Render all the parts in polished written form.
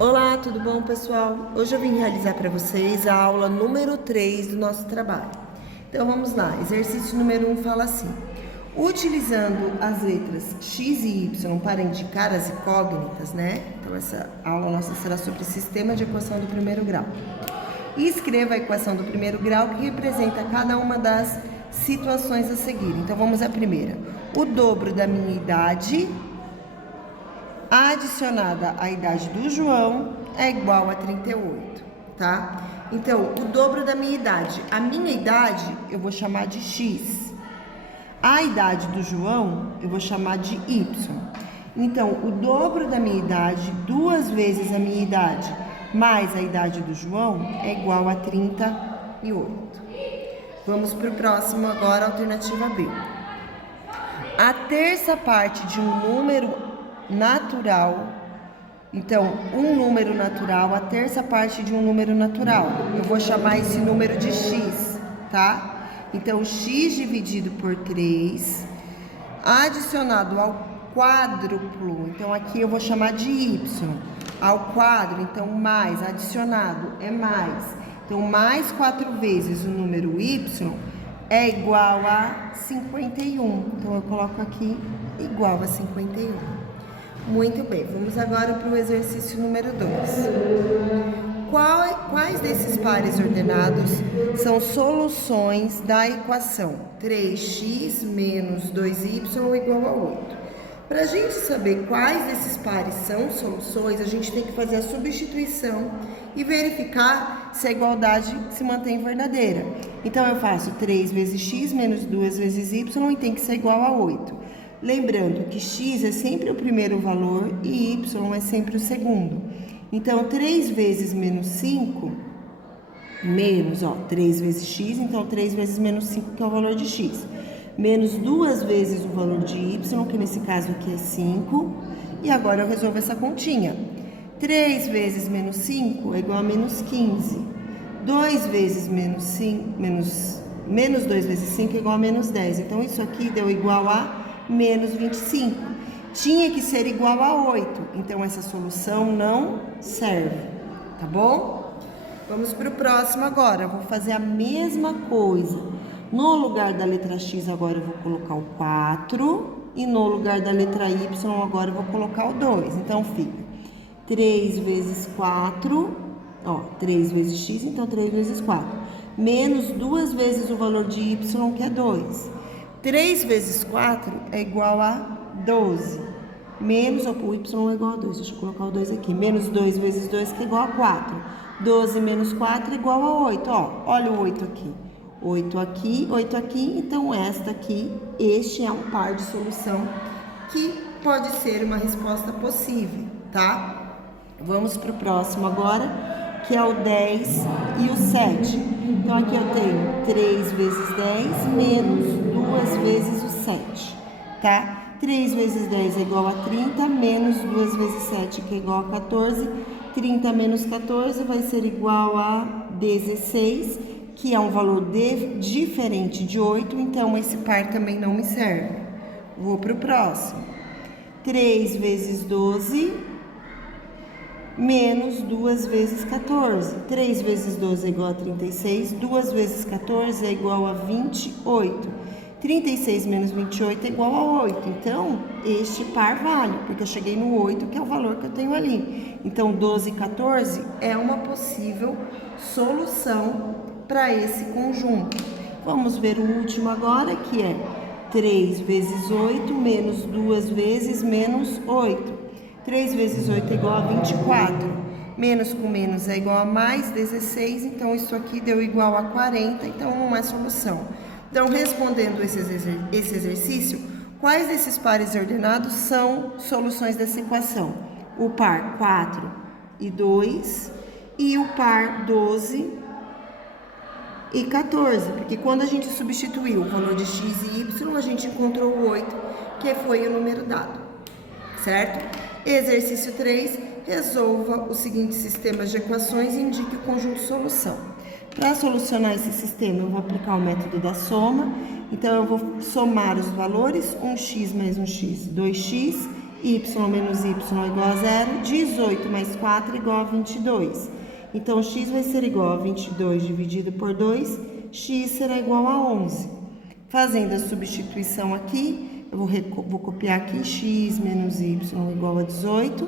Olá, tudo bom, pessoal? Hoje eu vim realizar para vocês a aula número 3 do nosso trabalho. Então vamos lá, exercício número 1 fala assim: utilizando as letras X e Y para indicar as incógnitas, né? Então essa aula nossa será sobre sistema de equação do primeiro grau. E escreva a equação do primeiro grau que representa cada uma das situações a seguir. Então vamos à primeira. O dobro da minha idade adicionada à idade do João é igual a 38, tá? Então, o dobro da minha idade. A minha idade eu vou chamar de X. A idade do João eu vou chamar de Y. Então, o dobro da minha idade, 2 vezes a minha idade, mais a idade do João, é igual a 38. Vamos para o próximo agora, alternativa B. A terça parte de um número natural, então um número natural, a terça parte de um número natural, eu vou chamar esse número de x, tá? Então x dividido por 3 adicionado ao quádruplo, então aqui eu vou chamar de y, ao quadro, então mais, adicionado é mais, então mais 4 vezes o número y é igual a 51, então eu coloco aqui igual a 51. Muito bem, vamos agora para o exercício número 2. Quais desses pares ordenados são soluções da equação 3x menos 2y igual a 8? Para a gente saber quais desses pares são soluções, a gente tem que fazer a substituição e verificar se a igualdade se mantém verdadeira. Então eu faço 3 vezes x menos 2 vezes y e tem que ser igual a 8. Lembrando que x é sempre o primeiro valor e y é sempre o segundo. Então, 3 vezes menos 5, menos, 3 vezes x, então 3 vezes menos 5, que é o valor de x. Menos 2 vezes o valor de y, que nesse caso aqui é 5. E agora eu resolvo essa continha. 3 vezes menos 5 é igual a menos 15. 2 vezes menos 5, menos 2 vezes 5 é igual a menos 10. Então, isso aqui deu igual a menos 25. Tinha que ser igual a 8. Então, essa solução não serve. Tá bom? Vamos para o próximo agora. Eu vou fazer a mesma coisa. No lugar da letra X, agora eu vou colocar o 4. E no lugar da letra Y, agora eu vou colocar o 2. Então, fica 3 vezes 4. 3 vezes X, então 3 vezes 4. Menos 2 vezes o valor de Y, que é 2. 3 vezes 4 é igual a 12. Menos, o y é igual a 2. Deixa eu colocar o 2 aqui. Menos 2 vezes 2, que é igual a 4. 12 menos 4 é igual a 8. Olha o 8 aqui. 8 aqui, 8 aqui. Então, esta aqui, este é um par de solução que pode ser uma resposta possível, tá? Vamos para o próximo agora, que é o 10 e o 7. Então, aqui eu tenho 3 vezes 10 menos 2 vezes o 7, tá? 3 vezes 10 é igual a 30, menos 2 vezes 7, que é igual a 14. 30 menos 14 vai ser igual a 16, que é um valor diferente de 8, então esse par também não me serve. Vou para o próximo. 3 vezes 12... menos 2 vezes 14. 3 vezes 12 é igual a 36. 2 vezes 14 é igual a 28. 36 menos 28 é igual a 8. Então, este par vale, porque eu cheguei no 8, que é o valor que eu tenho ali. Então, 12 e 14 é uma possível solução para esse conjunto. Vamos ver o último agora, que é 3 vezes 8 menos 2 vezes menos 8. 3 vezes 8 é igual a 24. Menos com menos é igual a mais 16. Então, isso aqui deu igual a 40. Então, não é solução. Então, respondendo esse exercício, quais desses pares ordenados são soluções dessa equação? O par 4 e 2 e o par 12 e 14. Porque quando a gente substituiu o valor de x e y, a gente encontrou o 8, que foi o número dado. Certo? Exercício 3, resolva os seguintes sistemas de equações e indique o conjunto solução. Para solucionar esse sistema, eu vou aplicar o método da soma. Então, eu vou somar os valores, 1x mais 1x, 2x, y menos y é igual a 0, 18 mais 4 é igual a 22. Então, x vai ser igual a 22 dividido por 2, x será igual a 11. Fazendo a substituição aqui, eu vou copiar aqui, x menos y igual a 18.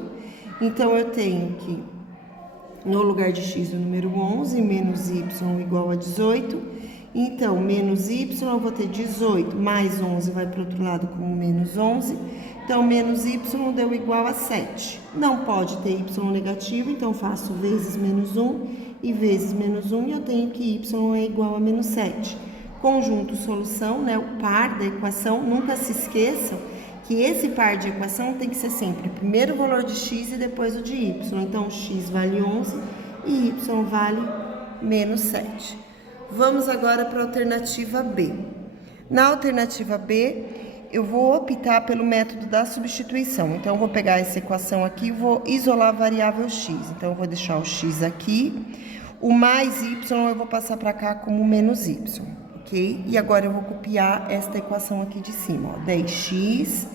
Então, eu tenho que, no lugar de x, o número 11, menos y igual a 18. Então, menos y, eu vou ter 18, mais 11 vai para o outro lado como menos 11. Então, menos y deu igual a 7. Não pode ter y negativo, então faço vezes menos 1 e vezes menos 1, e eu tenho que y é igual a menos 7. Conjunto solução, né, o par da equação, nunca se esqueçam que esse par de equação tem que ser sempre primeiro o valor de x e depois o de y. Então, x vale 11 e y vale menos 7. Vamos agora para a alternativa B. Na alternativa B, eu vou optar pelo método da substituição. Então, eu vou pegar essa equação aqui e vou isolar a variável x. Então, eu vou deixar o x aqui. O mais y eu vou passar para cá como menos y, ok? E agora eu vou copiar esta equação aqui de cima, ó. 10x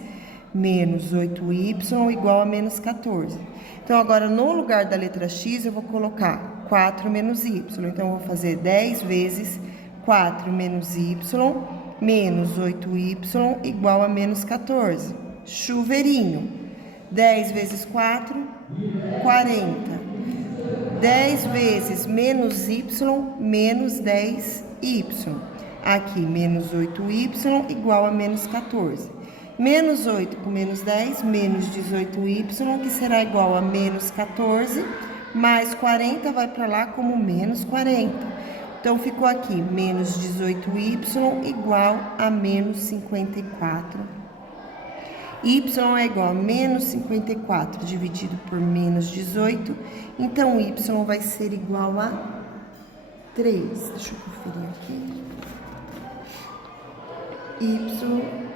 menos 8y igual a menos 14. Então, agora, no lugar da letra x, eu vou colocar 4 menos y. Então, eu vou fazer 10 vezes 4 menos y menos 8y igual a menos 14. Chuveirinho. 10 vezes 4, 40. 10 vezes menos y, menos 10y. Aqui, menos 8y igual a menos 14. Menos 8 com menos 10, menos 18y, que será igual a menos 14, mais 40 vai para lá como menos 40. Então, ficou aqui menos 18y igual a menos 54. Y é igual a menos 54 dividido por menos 18. Então, y vai ser igual a 3. Deixa eu conferir aqui. Y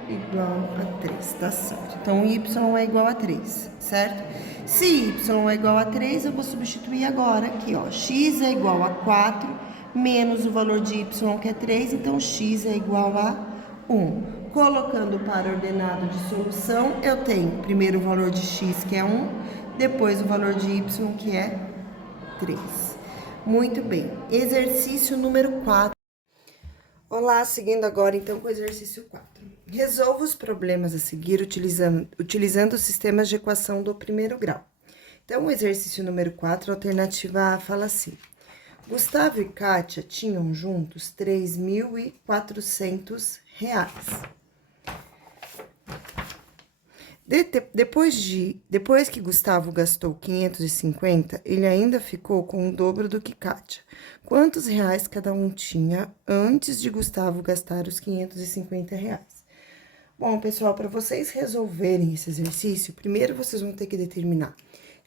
igual a 3, tá certo. Então, y é igual a 3, certo? Se y é igual a 3, eu vou substituir agora aqui, ó. X é igual a 4 menos o valor de y, que é 3, então x é igual a 1. Colocando para ordenado de solução, eu tenho primeiro o valor de x, que é 1, depois o valor de y, que é 3. Muito bem. Exercício número 4. Olá, seguindo agora então com o exercício 4. Resolva os problemas a seguir utilizando os sistemas de equação do primeiro grau. Então, o exercício número 4, alternativa A, fala assim. Gustavo e Kátia tinham juntos R$3.400. Depois que Gustavo gastou 550, ele ainda ficou com o dobro do que Kátia. Quantos reais cada um tinha antes de Gustavo gastar os R$550? Bom, pessoal, para vocês resolverem esse exercício, primeiro vocês vão ter que determinar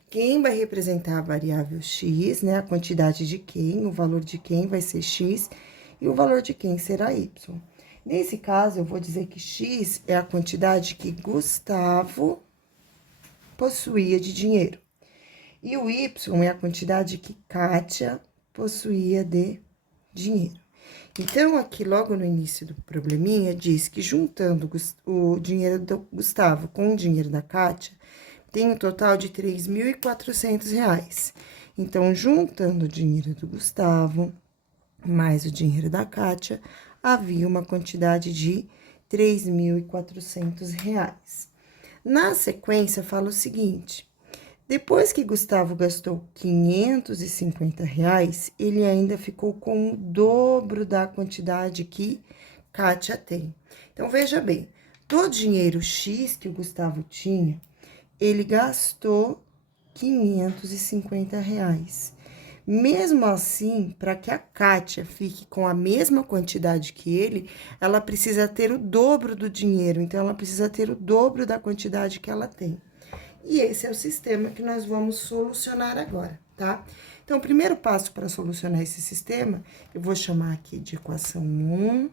quem vai representar a variável x, né? A quantidade de quem, o valor de quem vai ser x e o valor de quem será y. Nesse caso, eu vou dizer que x é a quantidade que Gustavo possuía de dinheiro. E o y é a quantidade que Kátia possuía de dinheiro. Então, aqui, logo no início do probleminha, diz que juntando o dinheiro do Gustavo com o dinheiro da Kátia, tem um total de R$3.400. Então, juntando o dinheiro do Gustavo mais o dinheiro da Kátia, havia uma quantidade de R$3.400. Na sequência, fala o seguinte: depois que Gustavo gastou R$550, ele ainda ficou com o dobro da quantidade que Kátia tem. Então, veja bem, do dinheiro X que o Gustavo tinha, ele gastou R$550. Mesmo assim, para que a Kátia fique com a mesma quantidade que ele, ela precisa ter o dobro do dinheiro. Então, ela precisa ter o dobro da quantidade que ela tem. E esse é o sistema que nós vamos solucionar agora, tá? Então, o primeiro passo para solucionar esse sistema, eu vou chamar aqui de equação 1,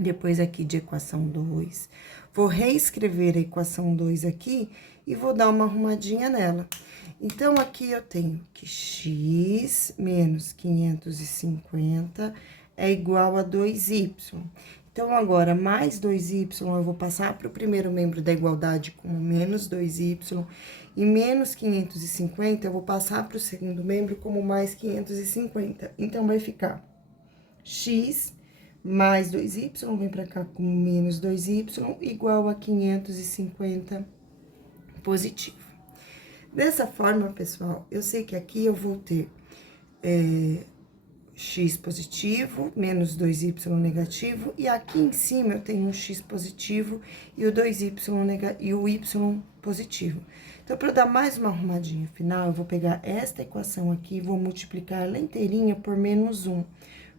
depois aqui de equação 2. Vou reescrever a equação 2 aqui e vou dar uma arrumadinha nela. Então, aqui eu tenho que x menos 550 é igual a 2y. Então, agora, mais 2y, eu vou passar para o primeiro membro da igualdade como menos 2y, e menos 550 eu vou passar para o segundo membro como mais 550. Então, vai ficar x mais 2y, vem para cá como menos 2y, igual a 550 positivo. Dessa forma, pessoal, eu sei que aqui eu vou ter x positivo, menos 2y negativo, e aqui em cima eu tenho um x positivo e o 2y e o y positivo. Então, para eu dar mais uma arrumadinha final, eu vou pegar esta equação aqui e vou multiplicar ela inteirinha por menos 1.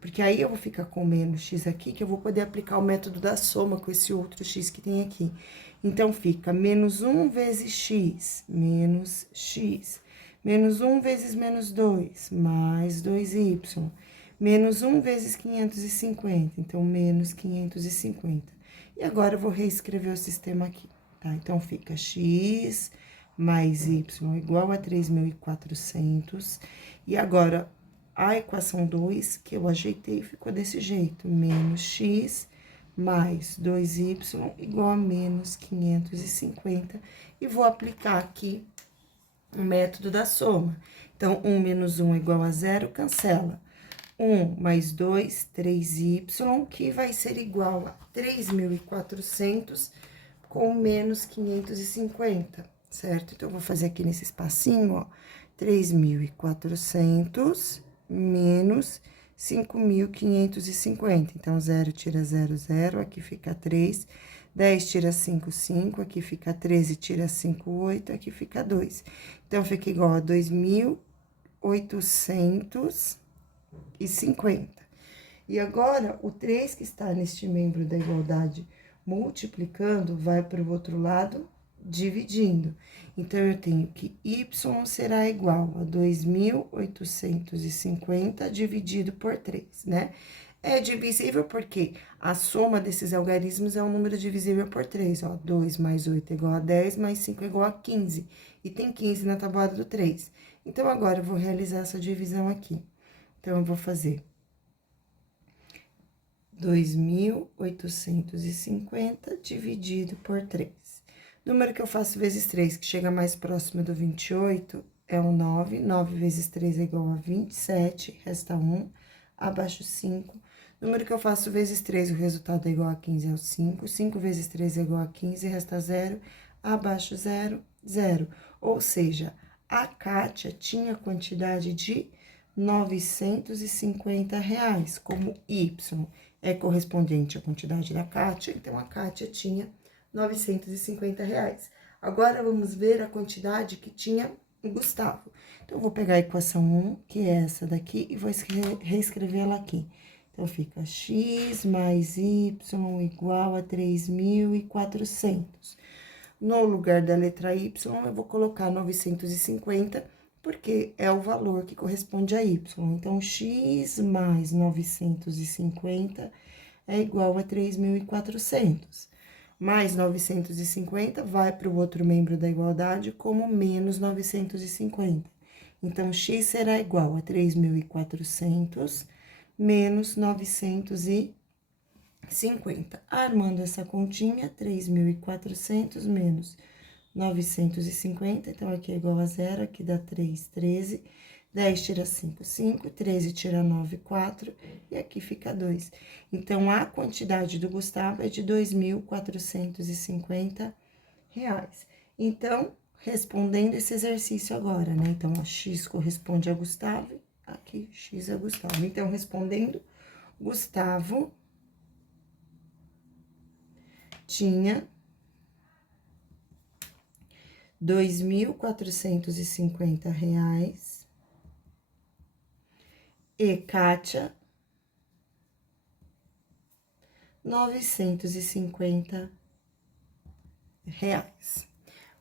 Porque aí eu vou ficar com menos x aqui, que eu vou poder aplicar o método da soma com esse outro x que tem aqui. Então, fica menos 1 vezes x, menos x. Menos 1 vezes menos 2, mais 2y. Menos 1 vezes 550, então, menos 550. E agora, eu vou reescrever o sistema aqui, tá? Então, fica x mais y igual a 3.400. E agora, a equação 2, que eu ajeitei, ficou desse jeito. Menos x mais 2y igual a menos 550. E vou aplicar aqui o método da soma. Então, 1 menos 1 igual a 0, cancela. 1 mais 2, 3y, que vai ser igual a 3.400 com menos 550, certo? Então, eu vou fazer aqui nesse espacinho, ó, 3.400 menos 5.550. Então, 0 tira 0, 0, aqui fica 3. 10 tira 5, 5, aqui fica 13, tira 5, 8, aqui fica 2. Então, fica igual a 2.850. E agora, o 3 que está neste membro da igualdade multiplicando, vai para o outro lado, dividindo. Então, eu tenho que y será igual a 2.850 dividido por 3, né? É divisível porque a soma desses algarismos é um número divisível por 3, ó. 2 mais 8 é igual a 10, mais 5 é igual a 15. E tem 15 na tabuada do 3. Então, agora, eu vou realizar essa divisão aqui. Então, eu vou fazer 2.850 dividido por 3. Número que eu faço vezes 3, que chega mais próximo do 28, é o 9. 9 vezes 3 é igual a 27, resta 1, abaixo 5. Número que eu faço vezes 3, o resultado é igual a 15, é o 5. 5 vezes 3 é igual a 15, resta 0, abaixo 0, 0. Ou seja, a Kátia tinha quantidade de R$950, como y é correspondente à quantidade da Kátia, então a Kátia tinha R$950. Agora, vamos ver a quantidade que tinha o Gustavo. Então, eu vou pegar a equação 1, que é essa daqui, e vou reescrever ela aqui. Então, fica x mais y igual a 3.400. No lugar da letra y, eu vou colocar 950, porque é o valor que corresponde a y. Então, x mais 950 é igual a 3.400. Mais 950 vai para o outro membro da igualdade como menos 950. Então, x será igual a 3.400 menos 950. Armando essa continha, 3.400 menos 950, então, aqui é igual a 0, aqui dá 3, 13. 10 tira 5, 5. 13 tira 9, 4. E aqui fica 2. Então, a quantidade do Gustavo é de R$2.450. Então, respondendo esse exercício agora, né? Então, a x corresponde a Gustavo, aqui x é Gustavo. Então, respondendo, Gustavo tinha R$2.450 e Kátia R$950.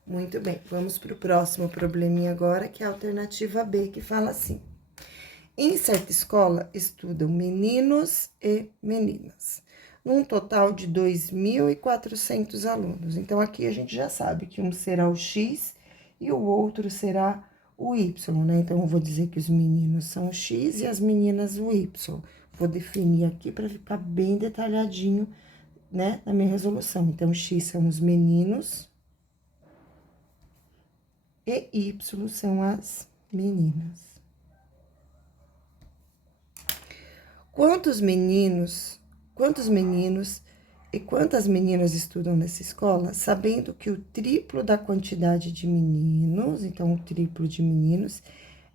Muito bem, vamos para o próximo probleminha agora, que é a alternativa B, que fala assim: em certa escola estudam meninos e meninas, num total de 2.400 alunos. Então, aqui a gente já sabe que um será o X e o outro será o Y, né? Então, eu vou dizer que os meninos são o X e as meninas o Y. vou definir aqui para ficar bem detalhadinho, né, na minha resolução. Então, X são os meninos e Y são as meninas. Quantos meninos e quantas meninas estudam nessa escola, sabendo que o triplo da quantidade de meninos, então o triplo de meninos,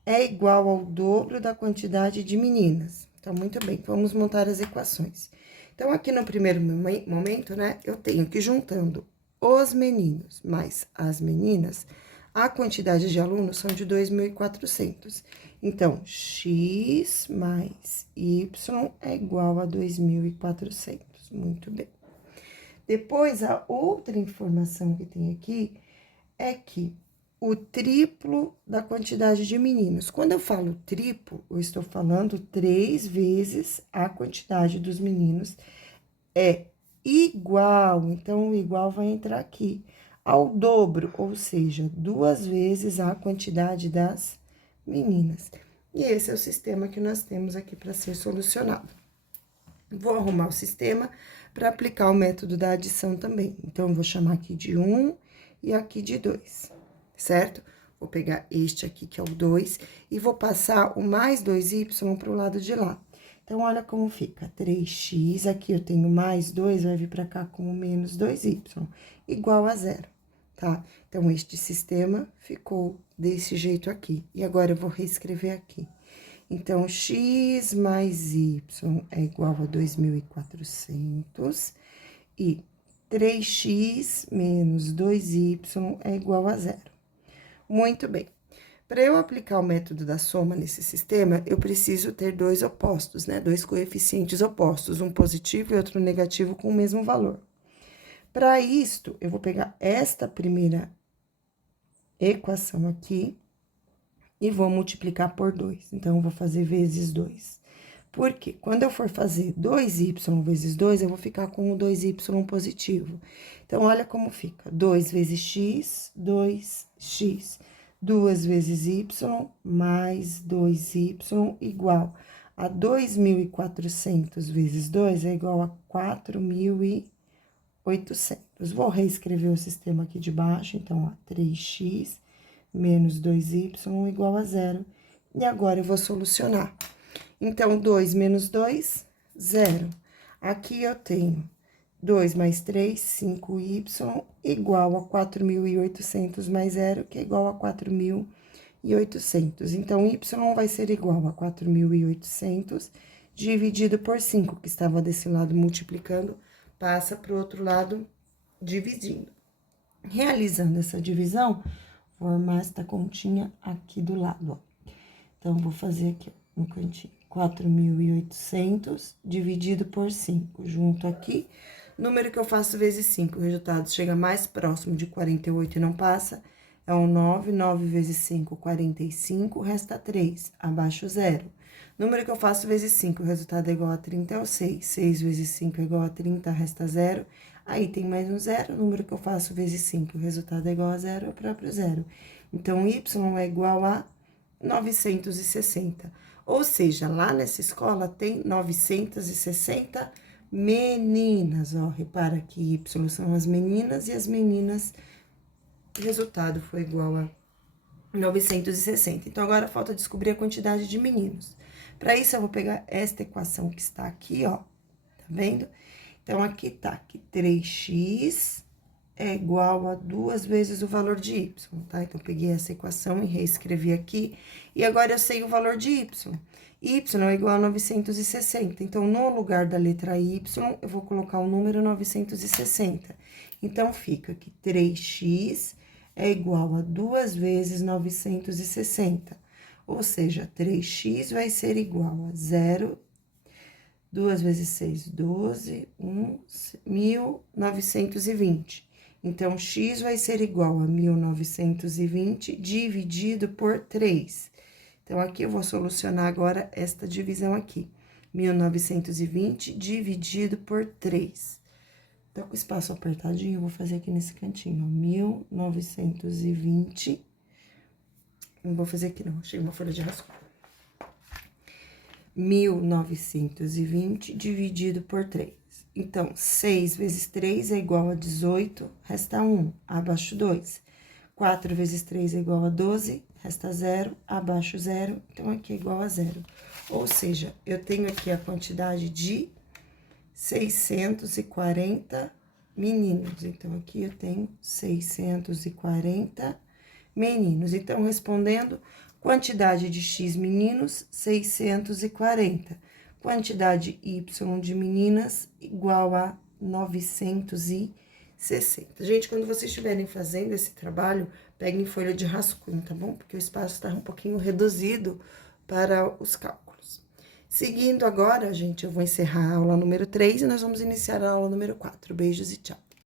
é igual ao dobro da quantidade de meninas. Então, muito bem, vamos montar as equações. Então, aqui no primeiro momento, né, eu tenho que juntando os meninos mais as meninas, a quantidade de alunos são de 2.400. Então, x mais y é igual a 2.400. Muito bem. Depois, a outra informação que tem aqui é que o triplo da quantidade de meninos. Quando eu falo triplo, eu estou falando 3 vezes a quantidade dos meninos é igual, então o igual vai entrar aqui, ao dobro, ou seja, 2 vezes a quantidade das meninas. E esse é o sistema que nós temos aqui para ser solucionado. Vou arrumar o sistema para aplicar o método da adição também. Então, eu vou chamar aqui de 1 e aqui de 2, certo? Vou pegar este aqui, que é o 2, e vou passar o mais 2y para o lado de lá. Então, olha como fica, 3x, aqui eu tenho mais 2, vai vir para cá como menos 2y, igual a 0, tá? Então, este sistema ficou desse jeito aqui. E agora, eu vou reescrever aqui. Então, x mais y é igual a 2.400 e 3x menos 2y é igual a 0. Muito bem. Para eu aplicar o método da soma nesse sistema, eu preciso ter dois opostos, né? Dois coeficientes opostos, um positivo e outro negativo com o mesmo valor. Para isto, eu vou pegar esta primeira equação aqui e vou multiplicar por 2. Então, eu vou fazer vezes 2. Por quê? Quando eu for fazer 2y vezes 2, eu vou ficar com o 2y positivo. Então, olha como fica. 2 vezes x, 2x. 2 vezes y mais 2y igual a 2.400 vezes 2 é igual a 4.800. Vou reescrever o sistema aqui de baixo. Então, ó, 3x menos 2y igual a 0. E agora, eu vou solucionar. Então, 2 menos 2, 0. Aqui eu tenho 2 mais 3, 5y, igual a 4.800 mais 0, que é igual a 4.800. Então, y vai ser igual a 4.800 dividido por 5, que estava desse lado multiplicando, passa para o outro lado dividindo. Realizando essa divisão, formar esta continha aqui do lado, ó. Então, vou fazer aqui, ó, no cantinho, 4.800 dividido por 5, junto aqui, número que eu faço vezes 5, o resultado chega mais próximo de 48 e não passa, é o 9, 9 vezes 5, 45, resta 3, abaixo 0. Número que eu faço vezes 5, o resultado é igual a 30, é o 6, 6 vezes 5 é igual a 30, resta 0, aí tem mais um 0, número que eu faço vezes 5, o resultado é igual a 0, é o próprio 0. Então, y é igual a 960. Ou seja, lá nessa escola tem 960 meninas, ó. Repara que Y são as meninas e as meninas, o resultado foi igual a 960. Então, agora falta descobrir a quantidade de meninos. Para isso, eu vou pegar esta equação que está aqui, ó. Tá vendo? Então, aqui tá que 3x é igual a 2 vezes o valor de y, tá? Então, peguei essa equação e reescrevi aqui. E agora, eu sei o valor de y. Y é igual a 960. Então, no lugar da letra y, eu vou colocar o número 960. Então, fica que 3x é igual a 2 vezes 960. Ou seja, 3x vai ser igual a 0, 2 vezes 6, 12, 1.920. Então, x vai ser igual a 1.920 dividido por 3. Então, aqui eu vou solucionar agora esta divisão aqui. 1.920 dividido por 3. Então, com o espaço apertadinho, eu vou fazer aqui nesse cantinho, ó. 1.920. Não vou fazer aqui, não. Achei uma folha de rascunho. 1.920 dividido por 3. Então, 6 vezes 3 é igual a 18, resta 1, abaixo 2. 4 vezes 3 é igual a 12, resta 0, abaixo 0, então aqui é igual a 0. Ou seja, eu tenho aqui a quantidade de 640 meninos. Então, aqui eu tenho 640 meninos. Então, respondendo, quantidade de X meninos, 640. Quantidade Y de meninas, igual a 960. Gente, quando vocês estiverem fazendo esse trabalho, peguem folha de rascunho, tá bom? Porque o espaço está um pouquinho reduzido para os cálculos. Seguindo agora, gente, eu vou encerrar a aula número 3 e nós vamos iniciar a aula número 4. Beijos e tchau!